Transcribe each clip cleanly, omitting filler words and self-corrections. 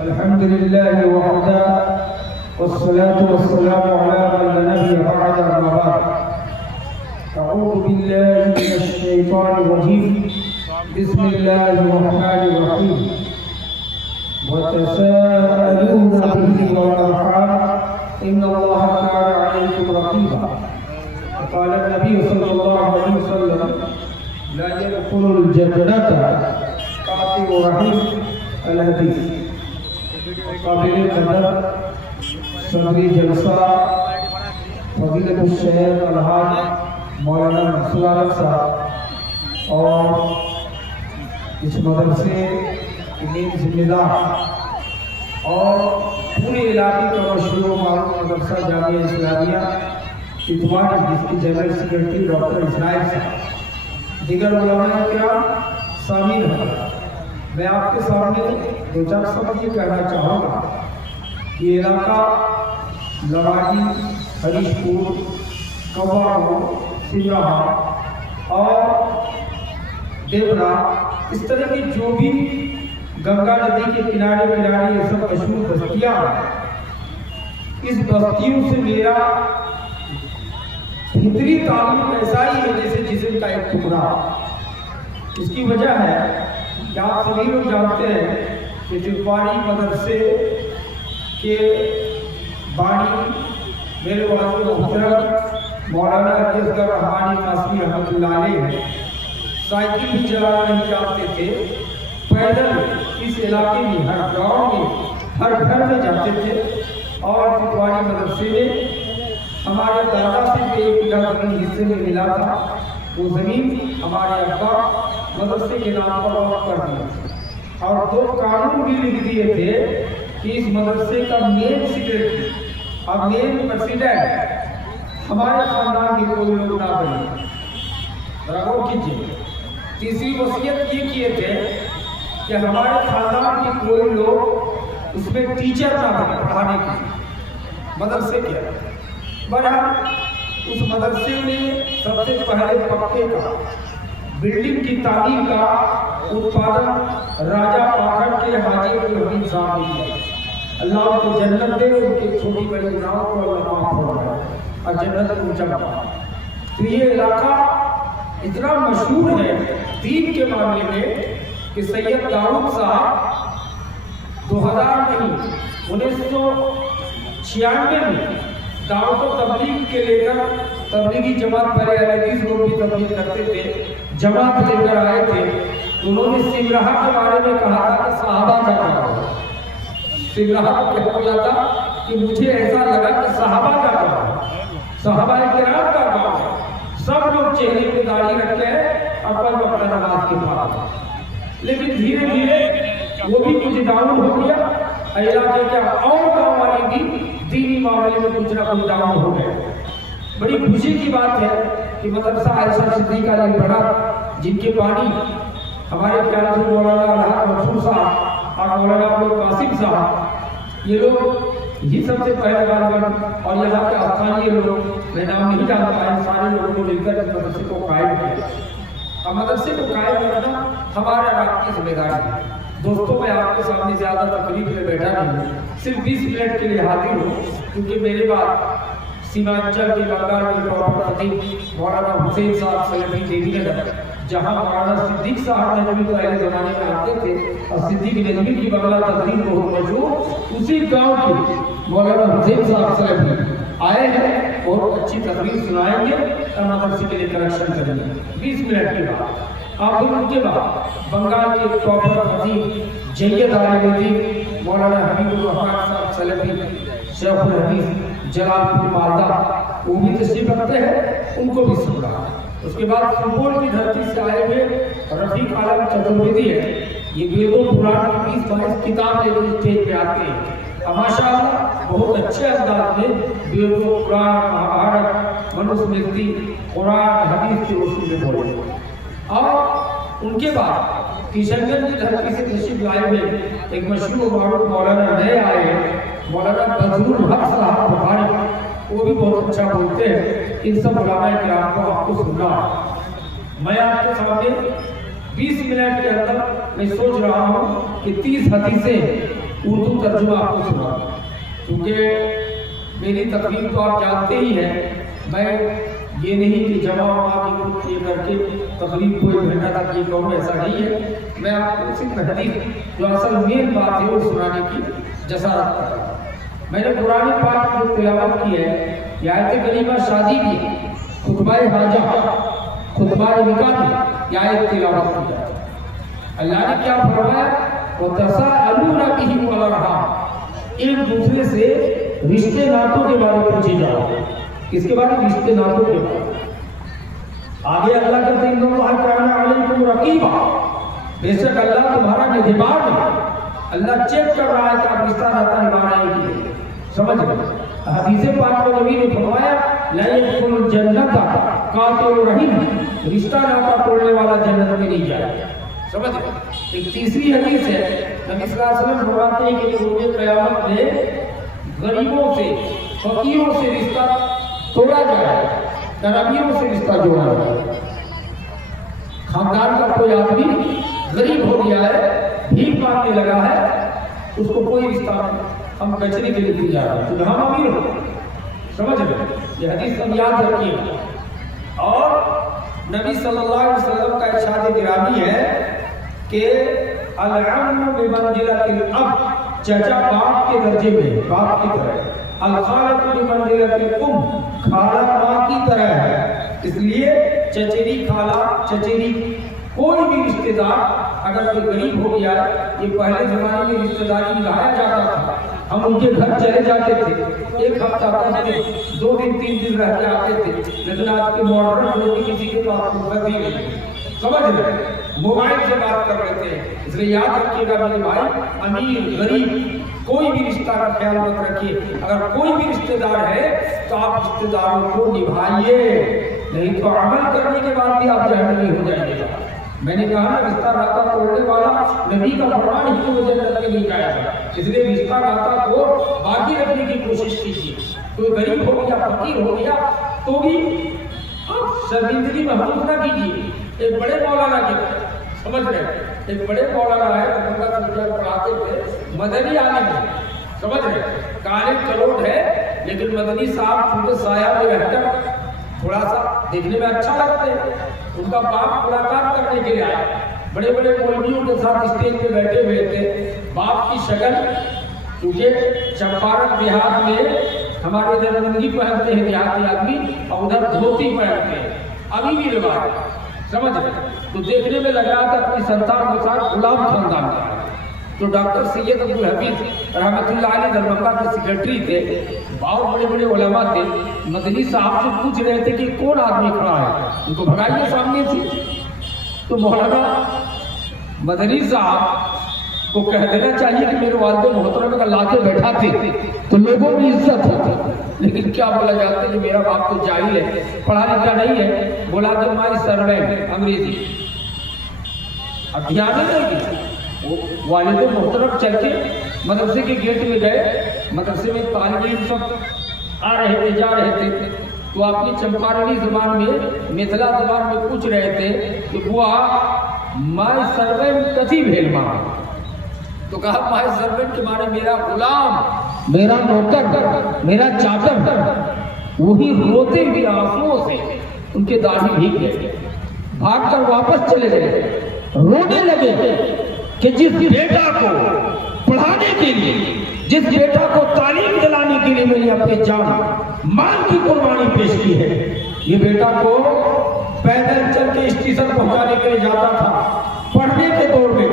الحمد لله وحده والصلاة والسلام على من لا نبي بعده أما بعد. أعوذ بالله من الشيطان الرجيم. بسم الله الرحمن الرحيم. وتساءلون به والأرحام إن الله كان عليكم رقيبا. وقال النبي صلى الله عليه وسلم لا يدخل الجنة قاطع رحم. الحدیث. قابل قدر صدری جلسہ فضیلت الشیخ الحاج مولانا منصور عالم صاحب اور اس مدرسے کے نیم ذمہ دار اور پورے علاقے کا مشہور و معروف مدرسہ جامعہ اسلامیہ اتوار جس کی جنرل سیکرٹری ڈاکٹر اسماعیل صاحب، دیگر علماء کرام، سامعین حضرات، میں آپ کے سامنے دو چار سبق یہ کہنا چاہوں گا. یہ علاقہ لواڈی، ہریش پور، کواڑو، سمراہا اور دیورا، اس طرح کی جو بھی گنگا ندی کے کنارے یہ سب مشہور بستیاں ہیں، اس بستیوں سے میرا فطری تعلق ایسا ہی ہے جیسے جسم کا ایک ٹکڑا. اس کی وجہ ہے کہ آپ سبھی لوگ جانتے ہیں کہ تلپاری مدرسے کے بانی میرے والد محترم مولانا اصغر رحمانی قاسمی رحمۃ اللہ علیہ ہیں. سائیکل بھی چلانا نہیں جانتے تھے، پیدل اس علاقے میں ہر گاؤں میں ہر گھر میں جاتے تھے. اور تلپاری مدرسے میں ہمارے دادا سے بھی ایک بیگھہ زمین حصے میں ملا تھا. وہ زمین ہمارے ابا مدرسے کے نام پر وقف کر دیا اور دو قانون بھی لکھ دیے تھے کہ اس مدرسے کا مین سیکریٹری اور مین پریزیڈنٹ ہمارے خاندان کے کوئی لوگ نہ بنے. غور کیجیے. تیسری وصیت یہ کیے تھے کہ ہمارے خاندان کے کوئی لوگ اس میں ٹیچر نہ بنے پڑھانے کے مدرسے کے. بہرحال اس مدرسے میں سب سے پہلے پکے کا بلڈنگ کی تعمیر کا اتپادن راجہ پاکھڑ کے حاجی عبدالحمید صاحب نے کیا. اللہ ان کو جنت دے، ان کے چھوٹی بڑی گناہوں کو اللہ معاف فرمائے اور جنت کو اونچا بنائے. تو یہ علاقہ اتنا مشہور ہے دین کے معاملے میں کہ سید داؤد صاحب 1996 میں دعوت و تبلیغ کے لے کر تبلیغی جماعت پہلے حدیث لوگ بھی تبلیغ کرتے تھے، جماعت لے کر آئے تھے. انہوں نے سمراہا کے بارے میں کہا تھا کہ صحابہ کا کہا. سمراہا کو کہا تھا کہ مجھے ایسا لگا کہ صحابہ کا کہا، صحابہ کرام کا کہا. سب لوگ چہرے پہ داڑھی رکھتے ہیں اپن وقت نماز کے بعد. لیکن دھیرے دھیرے وہ بھی کچھ ڈاؤن ہو گیا. علاقے کے اور گاؤں والے بھی دینی معاملے میں کچھ نہ کچھ ڈاؤن ہو گئے. بڑی خوشی کی بات ہے کہ مدرسہ عائشہ صدیقہ علیہ بڑا جن کے بانی ہمارے پیارے سے مولانا الحاج منصور صاحب اور مولانا ابوالقاسم صاحب، یہ لوگ ہی سب سے پہلے غالباً اور یہاں کے افغانی لوگ، میں نام نہیں جانتا ہے، سارے لوگوں کو مل کر اس مدرسے کو قائم کیا. اور مدرسے کو قائم کرنا ہمارے رات کی ذمہ داری ہے. دوستوں میں آپ کے سامنے زیادہ تقریب میں بیٹھا نہیں ہوں، صرف 20 منٹ کے لیے حاضر ہوں کیونکہ میرے بعد سیمانچل کے بنگال کے پراپر خطیب مولانا حسین صاحب سلفی دیوی نگر، جہاں مولانا صدیق صاحب نجمی پہلے زمانے میں آتے تھے اور صدیق نجمی کی بنگلہ تقریب بہت مشہور، اسی گاؤں کے مولانا حسین صاحب سلفی آئے ہیں اور اچھی تقریر سنائیں گے اور مدرسے کے لیے کریکشن کریں گے 20 منٹ کے بعد. آپ ان کے بعد بنگال کے پراپر خطیب جید عالم دین مولانا حبیب الرحمن صاحب سلفی شیخ الحدیث جلال پور مالدہ، وہ بھی تشریف رکھتے ہیں، ان کو بھی سن رہا. اس کے بعد سپول کی دھرتی سے آئے ہوئے رفیق عالم چترویدی ہے. یہ وید و پران کی 20-22 کتاب لے کر اسٹیج پہ آتے ہیں. ماشاءاللہ بہت اچھے انداز میں وید و پران، مہابھارت، منوسمرتی، قرآن حدیث کی روشنی میں بولے. اور ان کے بعد کشن گنج کی دھرتی سے تشریف لائے ہوئے ایک مشہور معروف مولانا نئے آئے ہیں، مولانا بدر الحق صاحب بخاری، وہ بھی بہت اچھا بولتے ہیں. ان سب علماء کرام کو آپ کو سننا. میں آپ کے سامنے 20 منٹ کے اندر میں سوچ رہا ہوں کہ 30 حدیثیں اردو ترجمہ آپ کو سنا، کیونکہ میری تقریر تو آپ جانتے ہی ہیں، میں یہ نہیں کہ جمع کی کر کے تقریر کو 1 گھنٹہ تک یہ کہوں، ایسا نہیں ہے. میں آپ کو صرف حدیث جو اصل مین بات ہے وہ سنانے کی جسارت کر رہا ہوں. میں نے قرآن پاک جو تلاوت کی ہے، یہ آیت کریمہ شادی کی، خطبہ حاجہ، خطبہ نکاح کی یہ آیت تلاوت کی جائے. اللہ نے کیا فرمایا؟ وَتَسَاءَلُونَ بِهِ وَالْأَرْحَامَ، ایک دوسرے سے رشتے ناتوں کے بارے میں پوچھے جاؤ. کس کے بارے میں؟ رشتے ناتوں کے بارے میں. آگے اللہ کہتے ہیں إِنَّ اللَّهَ كَانَ عَلَيْكُمْ رَقِيبًا، بے شک اللہ تمہارا نگہبان ہے. اللہ چیک کر رہا ہے کہ آپ رشتہ ناتا نبھا رہے ہیں کہ نہیں. سمجھ گئے؟ حدیث پاک میں نبی نے فرمایا لا يدخل الجنة قاطع الرحم، رشتہ ناتا توڑنے والا جنت میں نہیں جائے گا. سمجھ گئے؟ ایک تیسری حدیث ہے، نبی صلی اللہ علیہ وسلم فرماتے ہیں کہ روز قیامت میں غریبوں سے، فقیروں سے رشتہ توڑا جائے، غریبوں سے رشتہ جوڑا جائے. خاندان کا کوئی آدمی غریب ہو گیا ہے، بھیک مانگنے لگا ہے، اس کو کوئی رشتہ نہیں، ہم کچرے کے لیے جا رہے ہیں تو ہم امیر ہو. سمجھ گئے؟ یہ حدیث ہم یاد رکھیے. اور نبی صلی اللہ علیہ وسلم کا ارشاد گرامی ہے کہ العم بمنزلۃ الاب، چچا باپ کے درجے میں، باپ کی طرح. الخالۃ بمنزلۃ الام، خالہ ماں کی طرح ہے. اس لیے چچیری خالہ، چچیری کوئی بھی رشتہ دار اگر کوئی غریب ہو گیا ہے، یہ پہلے زمانے میں رشتہ داری نبھایا جاتا تھا. ہم ان کے گھر چلے جاتے تھے، 1 ہفتہ 10 دن 2 دن 3 دن رہ کے آتے تھے. لیکن آج کے ماڈرن لوگ کسی کے پاس فرصت ہی نہیں. سمجھ رہے؟ موبائل سے بات کر لیتے ہیں. اس لیے یاد رکھیے گا میرے بھائی، امیر غریب کوئی بھی رشتہ کا خیال مت رکھیے. اگر کوئی بھی رشتہ دار ہے تو آپ رشتہ داروں کو نبھائیے، نہیں تو عمل کرنے کے بعد بھی آپ جہنمی ہو جائیں گے. میں نے کہا نا رشتہ ناتا توڑنے والا نبی کا فرمان ہی تو جنت میں نہیں جائے گا. اس لیے رشتہ ناتا کو باقی رکھنے کی کوشش کیجیے. کوئی غریب ہو گیا، فقیر ہو گیا تو بھی آپ شرمندگی محسوس نہ کیجیے. ایک بڑے مولانا کے، سمجھ رہے ہیں، ایک بڑے مولانا ہے، پڑھاتے تھے، مدنی عالم ہے. سمجھ رہے ہیں، کالے کروڑ ہے، لیکن مدنی صاحب چھوٹے سایہ میں رہ کر تھوڑا سا دیکھنے میں اچھا لگتے ہیں. ان کا باپ ملاقات کرنے کے لیے آیا، بڑے بڑے مولویوں کے ساتھ اسٹیج پہ بیٹھے ہوئے تھے. باپ کی شکل، کیونکہ چمپارن دیہات میں ہمارے ادھر لنگی پہنتے ہیں دیہاتی آدمی، اور ادھر دھوتی پہنتے ہیں، ابھی بھی رواج. سمجھ رہے؟ تو دیکھنے میں لگ رہا تھا اپنی سنتان کے ساتھ غلام خاندان کا ہے. تو ڈاکٹر سید عبدالحفیظ رحمۃ اللہ علیہ دربھنگہ کے سیکرٹری تھے، بہت بڑے بڑے علماء تھے. مدنی صاحب سے پوچھ رہے تھے کہ کون آدمی کھڑا ہے، ان کو بھگائیے سامنے سے. تو مولانا مدنی صاحب کو کہہ دینا چاہیے کہ میرے والد محترم کا لا کے بیٹھا تھے تو لوگوں میں عزت ہوتی. لیکن کیا بولا جاتا ہے کہ میرا باپ تو جاہل ہے، پڑھا لکھا نہیں ہے. بولا کہ مائی سروینٹ، انگریزی. اب دھیان نہیں دیا. والد محترم چل کے مدرسے کے گیٹ میں گئے. مدرسے میں طالب علم سب آ رہے تھے، جا رہے تھے. تو اپنی چمپارنی زبان میں، میتھلا زبان میں پوچھ رہے تھے کہ بوا مائی سروینٹ کتھی بھیل ماں. تو کہا مائی سروینٹ کے معنی میرا غلام، میرا نوکر، میرا چاکر. وہی روتے ہوئے آنسوؤں سے ان کے داڑھی بھیگ گئے، بھاگ کر واپس چلے گئے. رونے لگے کہ جس بیٹا کو پڑھانے کے لیے، جس بیٹا کو تعلیم دلانے کے لیے میں نے اپنے جان مال کی قربانی پیش کی ہے، یہ بیٹا کو پیدل چل کے اسٹیشن پہنچانے کے لیے جاتا تھا. پڑھنے کے دور میں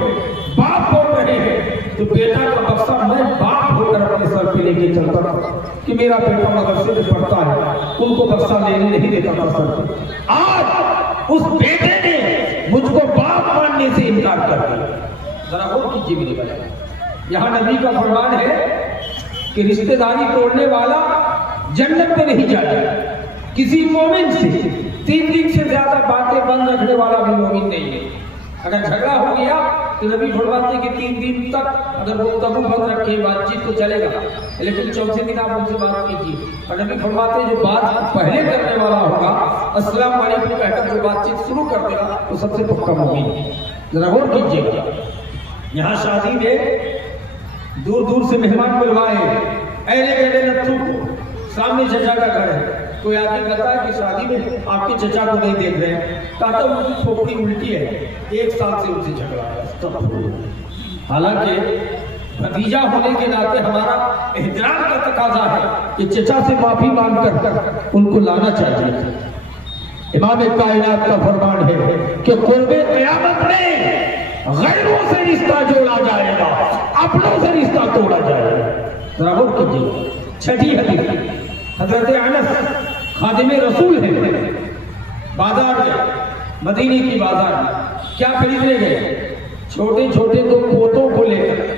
باپ بول رہے ہیں تو بیٹا کا بکسا میں باپ ہو کر اپنے سر پہ لے کے چلتا تھا کہ میرا بیٹا مدرسے میں پڑھتا ہے. ان کو بکسا لینے نہیں دیتا تھا سر پہ. آج اس بیٹے نے مجھ کو باپ ماننے سے انکار کر دیا. ذرا غور کیجیے میرے بھائی، یہاں نبی کا فرمان ہے کہ رشتہ داری توڑنے والا جنت میں نہیں جائے گا. کسی مومن سے 3 دن سے زیادہ باتیں بند رکھنے والا بھی مومن نہیں ہے. اگر جھگڑا ہو گیا تو نبی فرماتے کہ 3 دن تک اگر وہ تبو بند رکھے بات چیت تو چلے گا، لیکن چوتھے دن آپ ان سے بات کیجیے۔ اور نبی فرماتے جو بات پہلے کرنے والا ہوگا السلام علیکم کہہ کر جو بات چیت شروع کر دے گا وہ سب سے پکا مومن ہے۔ ذرا غور کیجیے گا، یہاں شادی میں دور دور سے مہمان بلوائے، اہلِ گہلے نتھو کو، سامنے چچا کا گھر ہے، کوئی آدمی کہتا ہے کہ شادی میں آپ کے چچا کو نہیں دیکھ رہے ہیں، کہتا ان کی کھوپڑی الٹی ہے، 1 سال سے ان سے جھگڑا ہے۔ حالانکہ بھتیجا ہونے کے ناطے ہمارا احترام کا تقاضا ہے کہ چچا سے معافی مانگ کر ان کو لانا چاہیے۔ امام کائنات کا فرمان ہے کہ قرب قیامت میں غیروں سے رشتہ جوڑا جائے گا، اپنوں سے رشتہ توڑا جائے گا۔ ذرا غور کیجیے۔ چھٹی حدیث، حضرت انس خادم رسول ہیں، بازار گئے، مدینے کی بازار میں کیا خریدنے گئے؟ چھوٹے چھوٹے 2 پوتوں کو لے کر،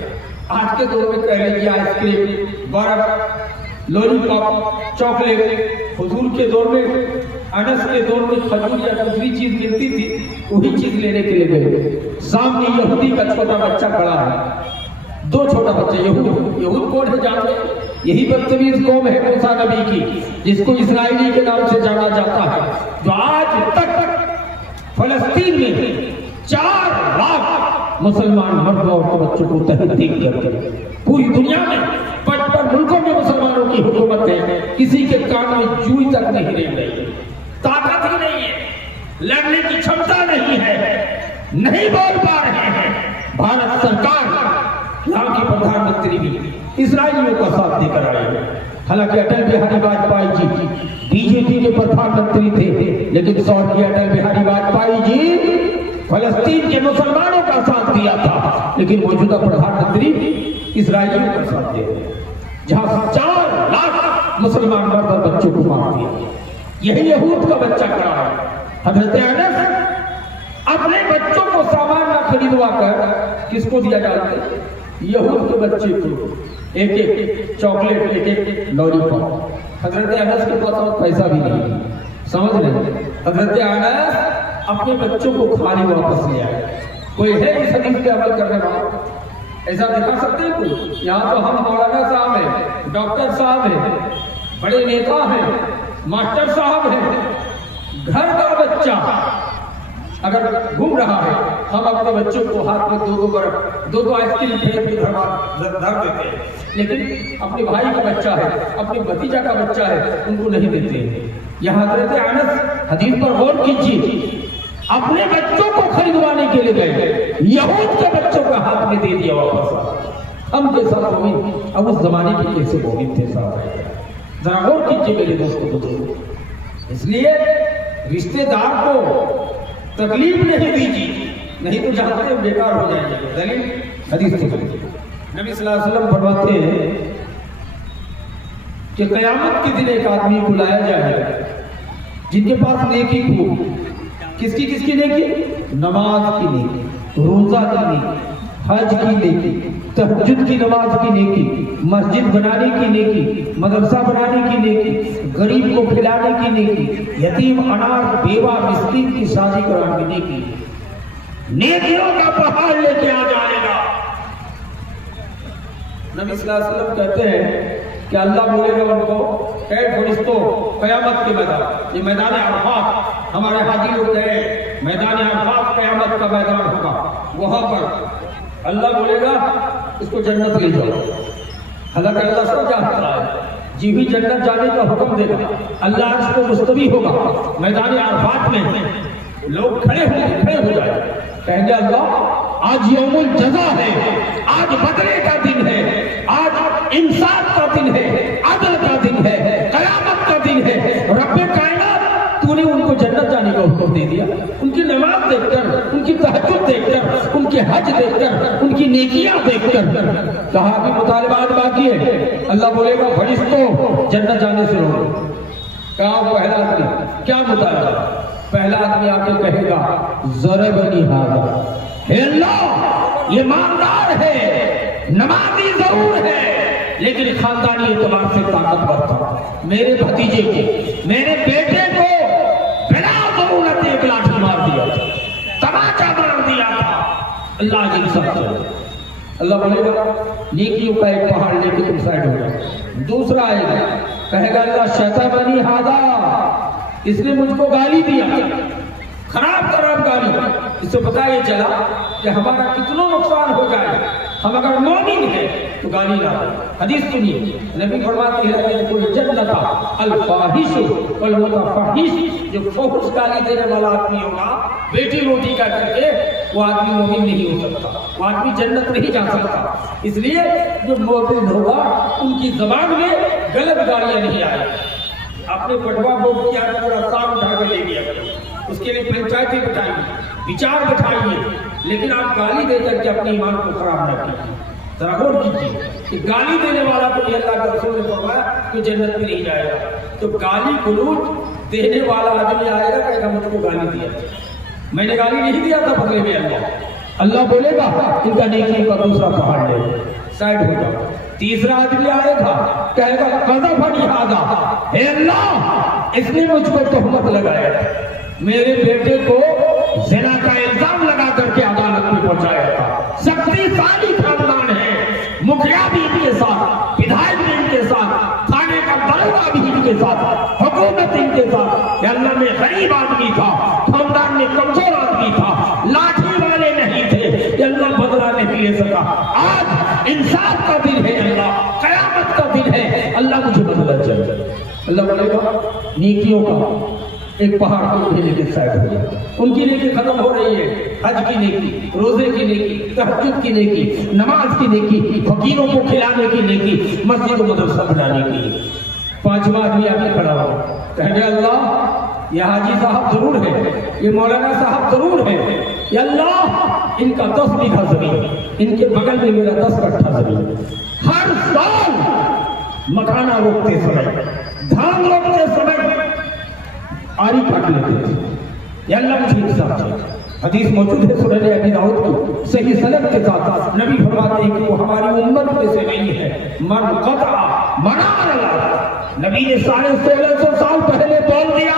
آج کے دور میں کہہ رہے کہ آئس کریم، برف، لولی پاپ، چاکلیٹ، حضور کے دور میں، انس کے دور میں کھجور یا دوسری چیز ملتی تھی، وہی چیز لینے کے لیے گئے۔ سامنے یہودی کا چھوٹا بچہ کھڑا ہے، 2 چھوٹا بچہ، یہود کون ہے جانتے؟ یہی بدتمیز قوم ہے موسیٰ نبی کی، جس کو اسرائیلی کے نام سے جانا جاتا ہے، جو آج تک فلسطین میں 4 لاکھ مسلمان مرد اور بچوں کو تحریک کر کے پوری دنیا میں 55 ملکوں میں مسلمانوں کی حکومت ہے، کسی کے کان میں جوئی تک نہیں رہ گئی، طاقت ہی نہیں ہے، لڑنے کی چھمتا نہیں ہے، نہیں بول پا رہے ہیں۔ بھارت سرکار، یہاں کی پردھان منتری بھی اسرائیلیوں کا ساتھ دے کر آئے ہیں۔ حالانکہ Atal Bihari Vajpayee ji B J P کے پردھان منتری تھے، لیکن سعودی اٹل بہاری واجپئی جی فلسطین کے مسلمانوں کا ساتھ دیا تھا، لیکن موجودہ پردھان منتری اسرائیلیوں کا ساتھ دے رہے ہیں، جہاں 4 لاکھ مسلمان مرد اور بچوں کو مار دیا۔ یہی یہود کا بچہ کھڑا ہے۔ حضرت انس اپنے بچوں کو سامان نہ خریدوا کر کس کو دیا جاتا ہے؟ یہود کے بچے کو ایک چاکلیٹ، ایک لولی پاپ۔ حضرت انس کے پاس پیسہ بھی نہیں، سمجھ لیں، حضرت انس اپنے بچوں کو خالی واپس لے آئے۔ کوئی ہے اس حدیث پہ عمل کرنے والا؟ ایسا دکھا سکتے ہیں کوئی؟ یہاں تو ہم مولانا صاحب ہیں، ڈاکٹر صاحب ہیں، بڑے نیتا ہیں، ماسٹر صاحب ہیں، گھر کا بچہ اگر گھوم رہا ہے، ہم اپنے بچوں کو ہاتھ میں 2 برف 2 آئس کریم پھینک کے دھر دیتے ہیں، لیکن اپنے بھائی کا بچہ ہے، اپنے بھتیجا کا بچہ ہے، ان کو نہیں دیتے ہیں۔ یہاں حضرت انس حدیث پر غور کیجیے، اپنے بچوں کو خریدوانے کے لیے گئے، یہود کے بچوں کا ہاتھ میں دے دیا واپس۔ ہم جیسا مومن اب اس زمانے کے کیسے مومن تھے صاحب؟ ذرا غور کیجیے میرے دوستوں۔ اس لیے رشتے دار کو تکلیف نہیں دیجیے، نہیں تو جانتے ہیں بیکار ہو جائیں گے۔ دلیل حدیث سے نبی صلی اللہ علیہ وسلم فرماتے ہیں کہ قیامت کے دن ایک آدمی کو لایا جائے گا جن کے پاس نیکی خوب، کس کی نیکی؟ نماز کی نیکی، روزہ کی نیکی، حج کی نیکی، تہجد کی نماز کی نیکی، مسجد بنانے کی نیکی، مدرسہ بنانے کی نیکی، غریب کو کھلانے کی نیکی، یتیم انار بیوہ مسکین کی شادی کرانے کی نیکی، نیکیوں کا پہاڑ لے کے آ جائے گا۔ نبی صلی اللہ علیہ وسلم کہتے ہیں کہ اللہ بولے گا ان کو، اے فرشتوں قیامت کے میدان، یہ میدان عرفات، ہمارے حاجی لوگ گئے، میدان عرفات قیامت کا میدان ہوگا، وہاں پر اللہ بولے گا اس کو جنت لے جاؤ۔ حالانکہ اللہ سب جانتا ہے، جی بھی جنت جانے کا حکم دے گا، اللہ اس کو مستوی ہوگا، میدان عرفات میں لوگ کھڑے ہو جائے، کہیں گے اللہ آج یوم الجزا ہے، آج بدلے کا دن ہے، آج انصاف کا دن ہے، عدل کا دن ہے، قیامت کا دن ہے۔ رب کائنات تو نے ان کو جنت جانے کا حکم دے دیا، ان کی نماز دیکھ کر، ان کی تہجد دیکھ کر، ان کے حج دیکھ کر، ان کی نیکیاں دیکھ کر، کہا کہ مطالبات باقی ہے۔ اللہ بولے گا فرشتوں جنت جانے سے روکو۔ کہا پہلا آدمی کیا مطالبہ؟ پہلا آدمی آ کے کہے گا ضربنی ھذا، اے اللہ یہ مالدار ہے، نمازی ضرور ہے، لیکن خاندانی اعتبار سے طاقتور تھا، میرے بھتیجے کو، میرے بیٹے کو بلا ضرورت ایک لاٹھی مار دیا تھا، تماچا مار دیا تھا، اللہ جن سب چلے. اللہ بولے گا نیکیوں کا ایک پہاڑ لے کے تم سائڈ ہو جاؤ. دوسرا آئے گا کہے گا اللہ شتمنی ھذا، اس نے مجھ کو گالی دیا، خراب گالی. اس سے پتہ یہ چلا کہ ہمارا کتنا نقصان ہو جائے. ہم اگر مومن ہیں تو گالی نہ دیں. حدیث سنیے، نبی فرماتے ہیں کہ کوئی جنت الفاحش والمتفحش، جو فحش گالی دینے والا آدمی ہوگا بیٹی روٹی کا کر کے، وہ آدمی مومن نہیں ہو سکتا، وہ آدمی جنت نہیں جا سکتا. اس لیے جو مومن ہوگا ان کی زبان میں غلط گالیاں نہیں آئیں. آپ نے پٹوا بوک کیا تو پورا سام اٹھا کے لے لیا کرو، اس کے لیے پنچایتیں بٹھائیے، وچار بٹھائیے، لیکن آپ گالی دے کر کے اپنے ایمان کو خراب نہ کیجیے. ذرا غور کیجیے کہ گالی دینے والا تو اللہ کا رسول نے فرمایا کہ جنت میں نہیں جائے گا. تو گالی گلوچ دینے والا آدمی آئے گا کہے گا مجھ کو گالی دیا، میں نے گالی نہیں دیا تھا بدلے میں. اللہ بولے گا ان کا نیکی کا دوسرا پہاڑ لے سائڈ ہو جاؤ. تیسرا آدمی آئے گا کہے گا قذفنی ھذا، اے اللہ اس نے مجھ کو تہمت لگایا، میرے بیٹے کو زنا کا الزام لگا کر کے عدالت میں پہنچایا تھا. سختی سالی خاندان ہے، مکھیا بھی ان کے ساتھ، ودھائک بھی ان کے ساتھ، تھانے کا داروغہ بھی ان کے ساتھ، حکومت ان کے ساتھ. یا اللہ میں غریب آدمی تھا، خاندان میں کمزور آدمی تھا، لاٹھی والے نہیں تھے، یا اللہ بدلہ نہیں لے سکا. آج انصاف کا دن ہے اللہ، قیامت کا دن ہے، اللہ مجھے بدلہ چاہیے. اللہ بولے گا نیکیوں کا ایک پہاڑ کو لے کے سائڈ ہو جائے. ان کی نیکی ختم ہو رہی ہے. حج کی نیکی، روزے کی نیکی، تہجد کی نیکی، نماز کی نیکی، فقیروں کو کھلانے کی نیکی، مسجد و مدرسہ بنانے کی نیکی. پانچواں آدمی آ کے کھڑا ہو کہے اللہ یہ حاجی صاحب ضرور ہے، یہ مولانا صاحب ضرور ہے، یا اللہ ان کا 10 بیگھہ زمین، ان کے بغل میں میرا 10 کٹھا زمین. ہر سال مکھانا روکتے سمے، دھان روکتے سمے آری کاٹ لیتے تھے. یا اللہ مجھے انصاف چاہیے. حدیث موجود ہے سنن ابی داؤد کی صحیح سند کے ساتھ. نبی فرماتے ہیں کہ وہ ہماری امت میں سے نہیں ہے من قطع منار اللہ. نبی نے 1650 سال پہلے بول دیا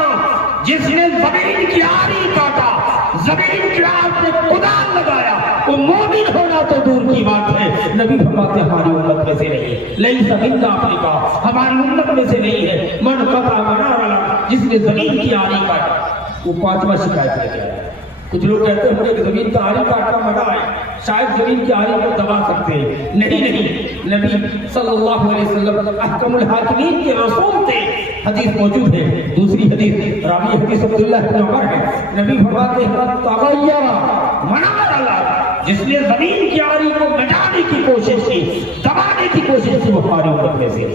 جس نے زمین کی آری کاٹا، زمین کی آگ میں کدال لگایا، وہ مومن ہونا تو دور کی بات ہے. نبی فرماتے ہیں ہماری امت میں سے نہیں ہے. لیس منا افریقہ، ہماری امت میں سے نہیں ہے من قطع منار اللہ، جس نے زمین کی آری کاٹا. وہ پانچواں شکایت لے گیا. کچھ لوگ کہتے ہیں کہ زمین کا آری کاٹنا منع ہے، شاید زمین کی آری کو دبا سکتے ہیں. نہیں، نبی صلی اللہ علیہ وسلم احکم الحاکمین کے رسول تھے. حدیث موجود ہے. دوسری حدیث راوی حدیث عبداللہ بن عمر ہے. نبی فرماتے ہیں تغیر منار اللہ، جس نے زمین کی آری کو مٹانے کی کوشش کی، دبانے کی کوشش کی، وہ ہمارے امت میں سے.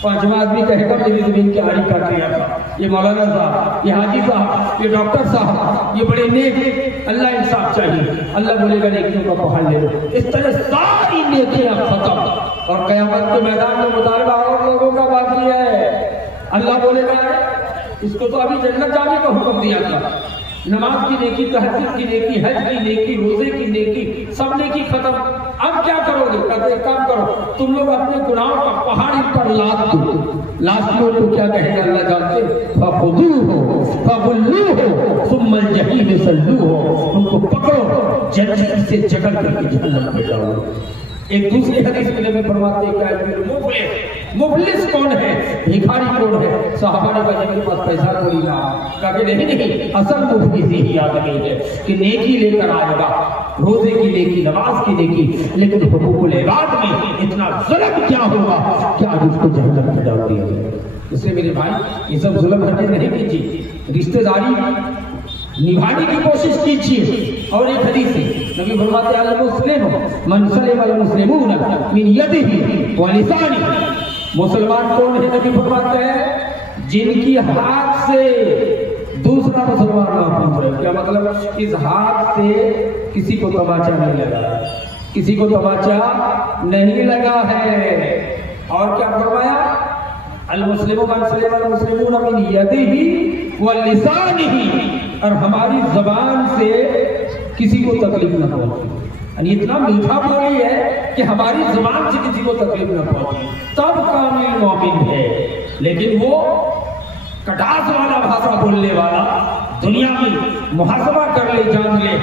پانچواں آدمی کہے گا میری زمین کی آری کاٹ لیا تھا، یہ مولانا صاحب، یہ حاجی صاحب، یہ ڈاکٹر صاحب، یہ بڑے نیک، اللہ انصاف چاہیے. اللہ بولے گا نیکیوں کا پہاڑ لے لو. اس طرح ساری نیکیاں ختم، اور قیامت کے میدان میں مطالبہ اور لوگوں کا باقی ہے. اللہ بولے گا اس کو تو ابھی جنت جانے کا حکم دیا تھا. نماز کی نیکی، تہجد کی نیکی، حج کی نیکی، روزے کی نیکی، سب نیکی ختم. اب کیا کرو گے؟ کہتے ایک کام کرو، تم لوگ اپنے گناہوں کا پہاڑ پر لاد دو. لاسٹ میں تو کیا کہیں گے اللہ جانتے، فخذوہ فغلوہ ثم الجحیم صلوہ، ان کو پکڑو، جنجیر سے جکڑ کر کے جہنم میں ڈالو. ایک دوسری حدیث میں نبی فرماتے ہیں کہ مفلس کون ہے، بھکاری کون ہے؟ صحابہ نے کہا جن کے پاس پیسہ کوئی نہ، کہا کہ نہیں، اصل مفلس ہی آدمی ہے کہ نیکی لے کر آئے گا، روزے کی نیکی، نماز کی نیکی، لیکن حقوق العباد میں اتنا ظلم کیا ہوگا کہ آج اس کو جہنم میں ڈال دیا گیا. اس لیے میرے بھائی یہ سب ظلم ہٹے نہیں کیجیے، رشتہ داری نبھانے کی کوشش کیجیے. اور ایک حدیث ہے نبی فرماتے ہیں المسلم من سلم المسلمون من یدہ ولسانہ. مسلمان کون ہے؟ نبی فرماتے ہیں جن کی ہاتھ سے دوسرا مسلمان محفوظ رہے. کیا مطلب؟ اس ہاتھ سے کسی کو تماچا نہیں لگا، کسی کو تماچا نہیں لگا ہے. اور کیا فرمایا؟ المسلم من سلم المسلمون من یدہ ولسانہ، اور ہماری زبان سے کسی کو تکلیف نہ پہنچے. یعنی اتنا میٹھا بولی ہے کہ ہماری زبان سے کسی کو تکلیف نہ پہنچے، تب کامل مومن ہے. لیکن وہ کٹاس والا بھاشا بولنے والا، دنیا میں محاسبہ کر لے، جان لے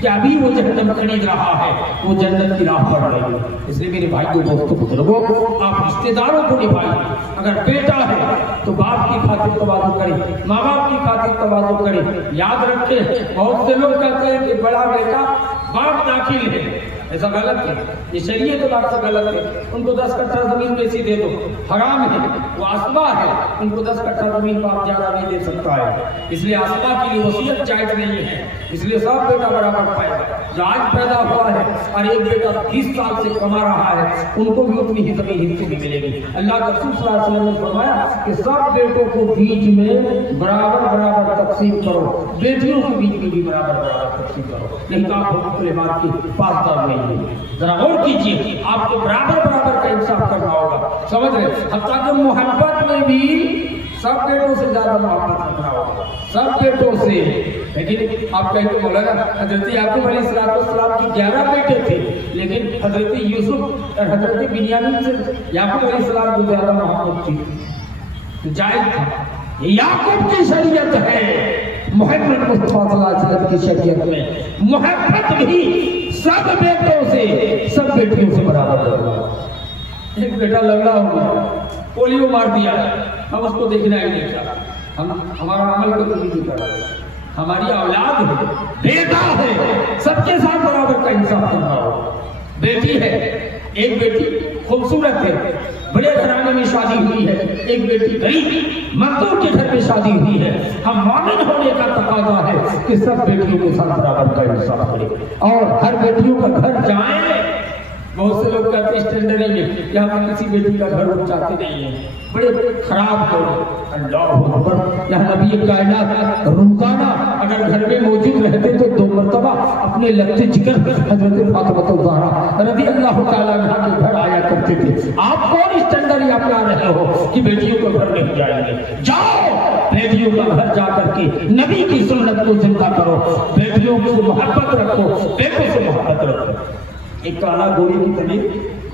کہ ابھی وہ جہنم خرید رہا ہے، وہ جنت کی راہ پڑ رہی ہے۔ اس لیے میرے بھائیوں، دوستوں، بزرگوں، آپ رشتے داروں کو نبھائیں۔ اگر بیٹا ہے تو باپ کی خاطر تواضع کریں، ماں باپ کی خاطر تواضع کریں۔ یاد رکھیں، بہت سے لوگ کہتے ہیں کہ بڑا بیٹا باپ داخل ہے، ایسا غلط ہے، یہ شریعت بات سے غلط ہے۔ ان کو 10 کٹھا زمین ویسی دے دو، حرام ہے، وہ آسبا ہے، ان کو 10 کٹھا زمین باپ زیادہ نہیں دے سکتا ہے، اس لیے آسبا کے لیے وصیت جائز نہیں ہے، اس لیے سب بیٹا برابر پائے گا۔ جو آج پیدا ہوا ہے اور ایک بیٹا 20 سال سے کما رہا ہے، ان کو بھی اتنی ہی زمین حصے بھی ملے گی۔ اللہ کے رسول صلی اللہ علیہ وسلم نے فرمایا کہ سب بیٹوں کو بیچ میں برابر برابر تقسیم کرو، بیٹیوں کے بیچ میں بھی برابر برابر تقسیم کرو، نہیں تو آپ حقوق العباد کی پاسدار نہیں ہیں۔ ذرا غور کیجیے، آپ کو برابر برابر کا انصاف کرنا ہوگا، سمجھ رہے؟ حتیٰ کہ محبت میں بھی سب بیٹوں سے زیادہ محبت رکھنا ہوگا، سب بیٹوں سے۔ لیکن آپ کہیں گے مولانا حضرت یعقوب علیہ السلام کی 11 بیٹے تھے، لیکن حضرت یوسف اور حضرت بنیامین سے یعقوب علیہ السلام کو زیادہ محبت تھی، جائز تھا۔ یعقوب کی شریعت ہے، محمد مصطفیٰ صلی اللہ علیہ وسلم کی شریعت میں محبت بھی سب بیٹوں سے، سب بیٹیوں سے برابر کرنا۔ ایک بیٹا لگڑا ہو گیا، پولیو مار دیا، ہم اس کو دیکھنا ہی نہیں چاہتے، ہمارا عمل کو نہیں کر رہے۔ ہماری اولاد ہے، بیٹا ہے، سب کے ساتھ برابر کا انصاف کرنا ہو۔ بیٹی ہے، ایک بیٹی خوبصورت ہے، بڑے گھرانے میں شادی ہوئی ہے، ایک بیٹی غریب مزدور کے گھر میں شادی ہوئی ہے۔ ہم مومن ہونے کا تقاضا ہے کہ سب بیٹیوں کے ساتھ برابر کا انصاف کریں اور ہر بیٹیوں کا گھر جائیں۔ بہت سے لوگ کہتے ہیں اسٹینڈرڈ میں یہاں پر کسی بیٹی کا گھر ہم چاہتے نہیں ہیں، بڑے خراب لوگ۔ اللہ اکبر، یہاں نبی کائنات روزانہ اگر گھر میں موجود رہتے تو 2 مرتبہ اپنے لگتے جگر حضرت فاطمہ الزہرا رضی اللہ تعالیٰ عنہا کے گھر آیا کرتے تھے۔ آپ کون اسٹینڈرڈ اپنا رہے ہو کہ بیٹیوں کو گھر نہیں جائیں گے؟ جاؤ بیٹیوں کا گھر جا کر کے نبی کی سنت کو زندہ کرو، بیٹیوں سے محبت رکھو، بیٹوں سے محبت رکھو۔ ایک کالا گوری کی تمیز،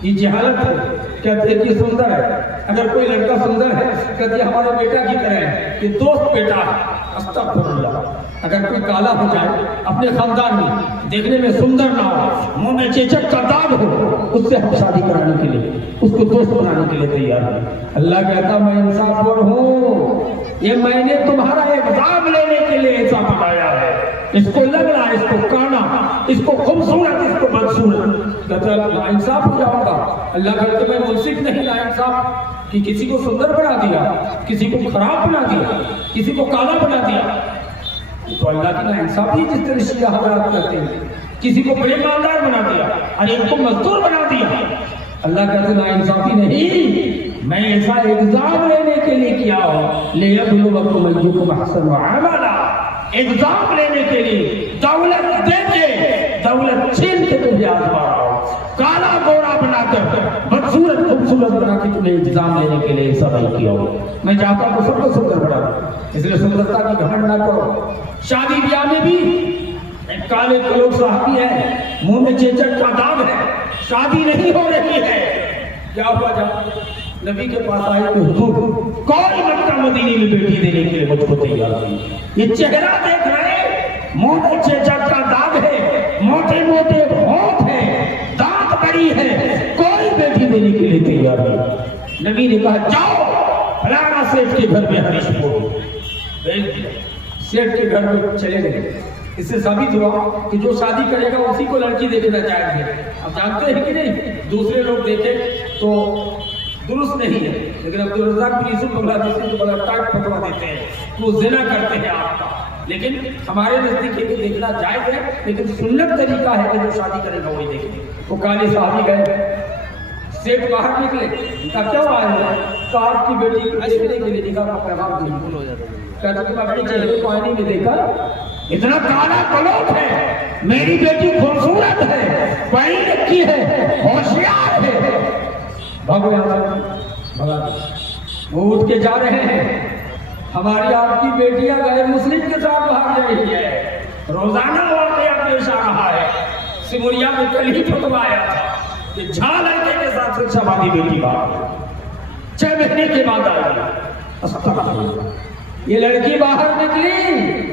یہ جہالت ہے، کہتے ہیں کہ سندر ہے۔ اگر کوئی لڑکا سندر ہے کہتے ہیں ہمارے بیٹا کی طرح ہے، یہ دوست بیٹا ہے۔ استغفر اللہ۔ اگر کوئی کالا ہو جائے اپنے خاندان میں، دیکھنے میں سندر نہ ہو، منہ میں چیچک کا داغ ہو، اس سے ہم شادی کرانے کے لیے، اس کو دوست بنانے کے لیے تیار ہیں۔ اللہ کہتا میں انصاف پر ہوں، یہ میں نے تمہارا ایگزام لینے کے لیے ایسا بنایا ہے، اس کو لگ رہا ہے، اس کو کانا، اس کو خوبصورت، اس کو بدصورت، کہتا نا انصاف ہو جاؤں گا۔ اللہ کہتے میں منصف نہیں نا انصاف کہ کسی کو سندر بنا دیا، کسی کو خراب بنا دیا، کسی کو کالا بنا دیا، تو اللہ کی نا انصافی جس طرح شیعہ حضرات کہتے ہیں، کسی کو بڑے مالدار بنا دیا اور ایک کو مزدور بنا دیا۔ اللہ کہتے نا انصافی نہیں، میں ایسا ایگزام لینے کے لیے کیا ہوں، لِيَبْلُوَكُمْ أَيُّكُمْ أَحْسَنُ عَمَلًا، ایگزام لینے کے لیے، دولت دے کے، دولت چھین کے تمہیں آزما رہا ہوں، کالا گورا بنا کر، بدصورت خوبصورت بنا کے تمہیں ایگزام لینے کے لیے ایسا نہیں کیا ہوں۔ میں چاہتا ہوں سب کو سندر بنا دوں، اس لیے سندرتا کی گھمنڈ نہ کرو۔ شادی بیاہ میں بھی ایک کالے کلوگ صحابی ہے، منہ میں چیچک کا داغ ہے، شادی نہیں ہو رہی ہے، کیا ہوا جب نبی کے پاس آئے کہ حضور کوئی مکہ مدینے میں بیٹی دینے کے لیے مجھ کو تیار نہیں، یہ چہرہ دیکھ رہے، منہ میں چیچک کا داغ ہے، موٹے موٹے ہونٹ ہیں، دانت بڑی ہے، کوئی بیٹی دینے کے لیے تیار نہیں۔ نبی نے کہا جاؤ فلانا سیٹ کے گھر میں حدیث پڑھو۔ سیٹ کے گھر میں چلے گئے، اس سے ثابت ہوا کہ جو شادی کرے گا اسی کو لڑکی دیکھنا چاہیے۔ اب جانتے ہیں کہ نہیں، دوسرے لوگ دیکھیں تو درست نہیں ہے، لیکن عبدالرزاق بن یوسف بنگلہ دیشی تو بڑا ٹائٹ فتویٰ دیتے ہیں، وہ زنا کرتے ہیں آپ کا، لیکن ہمارے نزدیک یہ دیکھنا جائز ہے، لیکن سنت طریقہ ہے کہ جو شادی کرے گا وہی دیکھیں۔ وہ کالے صحابی گئے، سیٹ باہر نکلے، کہا کیوں آئے ہیں؟ کہا آپ کی بیٹی کو دیکھنے کے لیے نکاح کا پیغام دیں۔ کہتا کہ میں اپنے چہرے کو آئینے میں دیکھا، اتنا کالا کلوٹ ہے، میری بیٹی خوبصورت ہے، پڑھی لکھی ہے، ہوشیار ہے، بھاگو یہاں بھگا دو۔ وہ اٹھ کے جا رہے ہیں، ہماری آپ کی بیٹیاں غیر مسلم کے ساتھ بھاگ رہی ہے، روزانہ واقعہ پیش آ رہا ہے۔ سموریا میں کل ہی فتویٰ آیا تھا کہ جھا لڑکے کے ساتھ سے شبابی بیٹی بھاگ گئی، 6 مہینے کے بعد آئی۔ استغفر اللہ، یہ لڑکی باہر نکلی،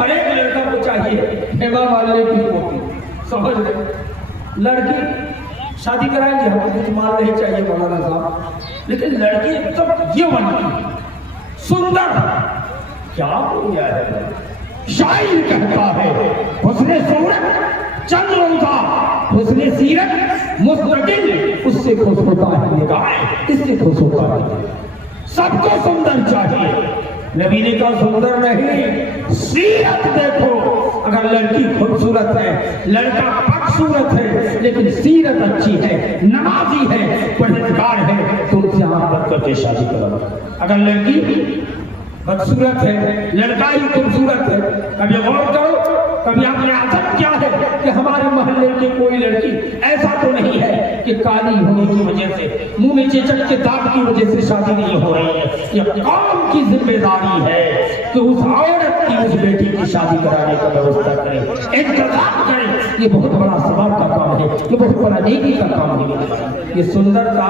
ہر ایک لڑکا کو چاہیے ہیما مالنی کی کاپی، سمجھ لیں لڑکی شادی کرائیں گے ہمیں کچھ مال نہیں چاہیے مولانا صاحب، لیکن لڑکی ایک دم یہ بنتی سندر، کیا ہو گیا ہے؟ شاعر کہتا ہے حسن صورت چند روزہ، حسن سیرت مستقل، اس سے خوش ہوتا ہے نگاہ، اس سے خوش ہوتا ہے۔ سب کو سندر چاہیے، نبی نے کہا سندر نہیں، سیرت دیکھو۔ اگر لڑکی خوبصورت ہے، لڑکا بدصورت ہے، لیکن سیرت اچھی ہے، نمازی ہے، پرہیزگار ہے، تو ان سے محبت کر کے شادی کرو۔ اگر لڑکی بدصورت ہے، لڑکا ہی خوبصورت ہے، کبھی غور کرو، کبھی آپ نے عادت کیا ہے کہ ہمارے محلے کی کوئی لڑکی ایسا تو نہیں ہے کہ کالی ہونے کی وجہ سے، منہ میں چیچک کے داغ کی وجہ سے شادی نہیں ہو رہی ہے۔ یہ قوم کی ذمہ داری ہے کہ اس عورت کی، اس بیٹی کی شادی کرانے کا ویوستھا کرے، انتظام کرے۔ یہ بہت بڑا ثواب کا کام ہے، یہ بہت بڑا نیکی کا کام ہے۔ یہ سندرتا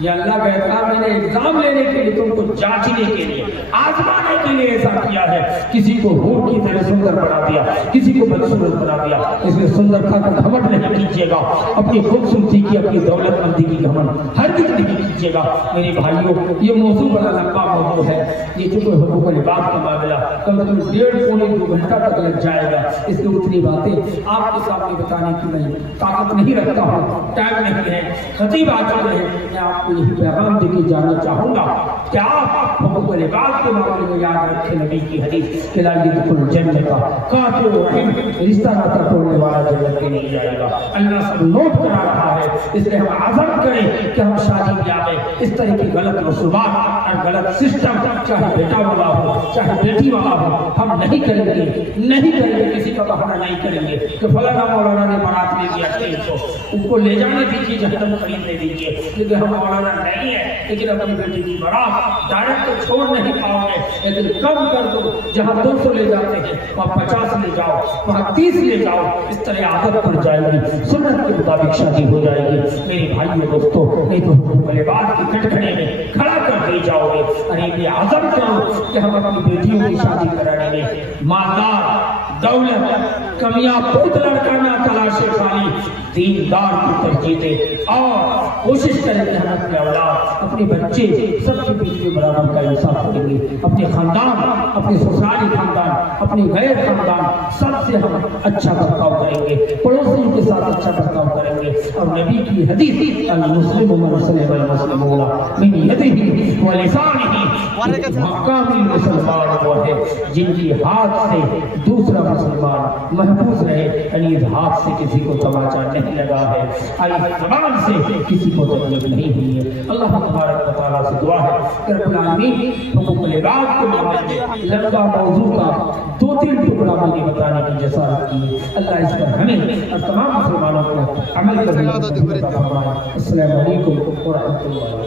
یہ اللہ کہتا ہے میں نے ایگزام لینے کے لیے، تم کو جانچنے کے لیے، آزمانے کے لیے ایسا کیا ہے۔ کسی کو حور کی طرح سندر بنا دیا، کسی کو بدصورت بنا دیا۔ اس لیے سندرتا کا گھمنڈ نہیں کیجیے گا، اپنی خوبصورتی کی، اپنی دولت مندی کی گھمنڈ ہرگز نہیں کیجیے گا۔ میرے بھائیوں، یہ موضوع بڑا لمبا موضوع ہے، یہ چونکہ حقوق العباد کا معاملہ کم از کم 1.5 گھنٹہ تک لگ جائے گا۔ اس لیے اتنی باتیں آپ کے سامنے بتانے کی میں طاقت نہیں رکھتا ہوں، ٹائم نہیں ہے، خطیب آ چکے ہیں۔ میں آپ کو یہی پیغام دے کے جانا چاہوں گا کہ آپ حقوق العباد کے معاملے میں یاد رکھیں نبی کی حدیث کہ لا يدخل جنت قاطع رحم، رشتہ ناطہ توڑنے والا جنت میں نہیں جائے گا۔ اللہ سب نوٹ کرا رہا ہے، اس لیے ہم عزم کریں کہ ہم شادی بیاہ میں اس طرح کی غلط رسومات اور غلط سسٹم، چاہے بیٹا والا ہو چاہے بیٹی والا ہو، ہم نہیں کریں گے، نہیں کریں گے۔ کسی کا بہانہ نہیں کریں گے کہ فلانا مولانا نے بارات لے دیا 300، ان کو لے جانے دیجیے، جہنم خریدنے دیجیے، کیونکہ ہم مولانا نہیں ہے، لیکن اپنی بیٹی کی بارات ڈائریکٹ تو چھوڑ نہیں پاؤ گے، لیکن کم کر دو، جہاں 200 لے جاتے ہیں وہاں 50 لے جاؤ، وہاں 30 لے جاؤ۔ اس طرح عادت پڑ جائے گی، سنت کے مطابق شادی ہو جائے گی۔ میری بھائیوں دوستوں، نہیں تو حقوق العباد کے کٹکھنے میں کھڑا کر دی جاؤ گے۔ ارے یہ عزم کرو کہ ہم اپنی بیٹیوں کی شادی کرانے میں مالدار، دولت، کمیاب لڑکا نہ تلاشے، خالی دیندار کی ترجیح دے، اور کوشش کریں کہ ہم اپنے اولاد، اپنے بچے سب کے بیچ میں برابر کا انصاف کریں گے۔ اپنے خاندان، اپنے سسرالی خاندان، اپنے غیر خاندان، سب سے ہم اچھا برتاؤ کریں گے، پڑوسیوں کے ساتھ اچھا برتاؤ کریں گے۔ اور نبی کی حدیث المسلم من سلم المسلمون من یدہ ولسانہ، مقامی مسلمان وہ ہے جن کی ہاتھ سے دوسرا مسلمان محفوظ رہے، یعنی اس ہاتھ سے کسی کو تماچا نہیں لگا ہے، اس زبان سے کسی کو تکلیف نہیں ہوئی ہے۔ اللہ تبارک و تعالیٰ سے دعا ہے کہ رب العالمین حقوق العباد کے معاملے میں لمبا موضوع کا 2-3 ٹکڑا مجھے بتانے کی جسارت کی۔ اللہ اس پر ہمیں اور تمام مسلمانوں کو عمل کرنے کی توفیق عطا فرمائے۔ السلام علیکم ورحمۃ اللہ۔